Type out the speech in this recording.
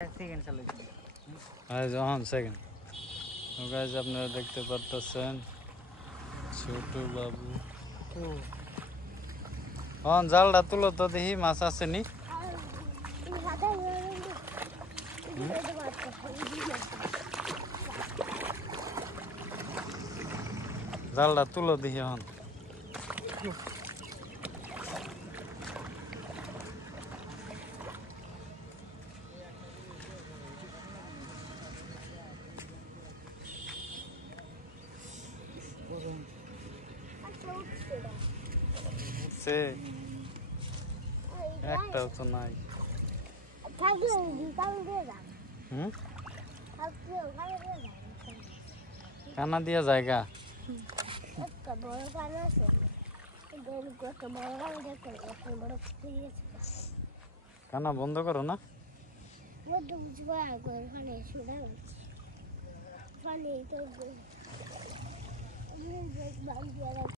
second চালু যখন second guys আপনারা দেখতে পারতেছেন ছোট বাবু হন জালটা তুলো তো দেখি মাছ আসেনি জালটা তুলো দেখি হন সে একটাও তো নাই কানা দিয়া জায়গা কানা বন্ধ করো না